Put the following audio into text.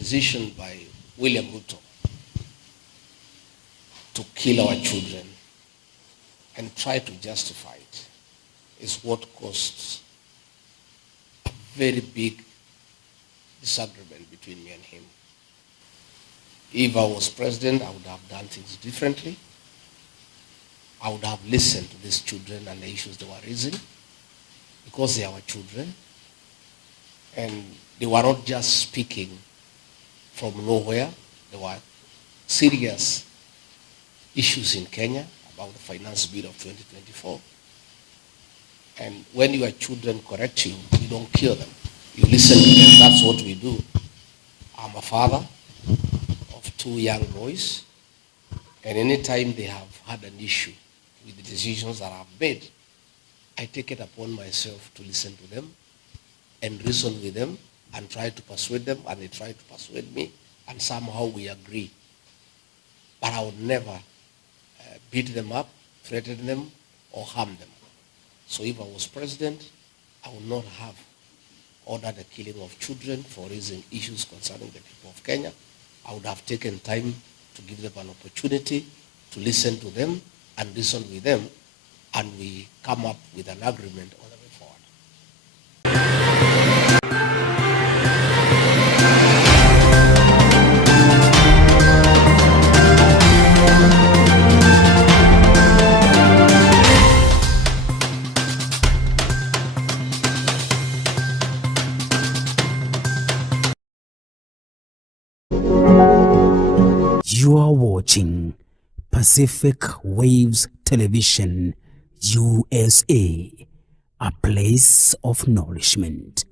decision by William Ruto to kill our children and try to justify it is what caused a very big disagreement between me and him. If I was president, I would have done things differently. I would have listened to these children and the issues they were raising, because they are our children. And they were not just speaking from nowhere. There were serious issues in Kenya about the finance bill of 2024. And when your children correct you, you don't kill them. You listen to them. That's what we do. I'm a father of 2 young boys, and anytime they have had an issue with the decisions that I've made, I take it upon myself to listen to them and reason with them and try to persuade them, and they try to persuade me, and somehow we agree. But I would never beat them up, threaten them, or harm them. So if I was president, I would not have ordered the killing of children for raising issues concerning the people of Kenya. I would have taken time to give them an opportunity to listen to them and reason with them, and we come up with an agreement on the way forward. You are watching Pacific Waves Television, USA, a place of nourishment.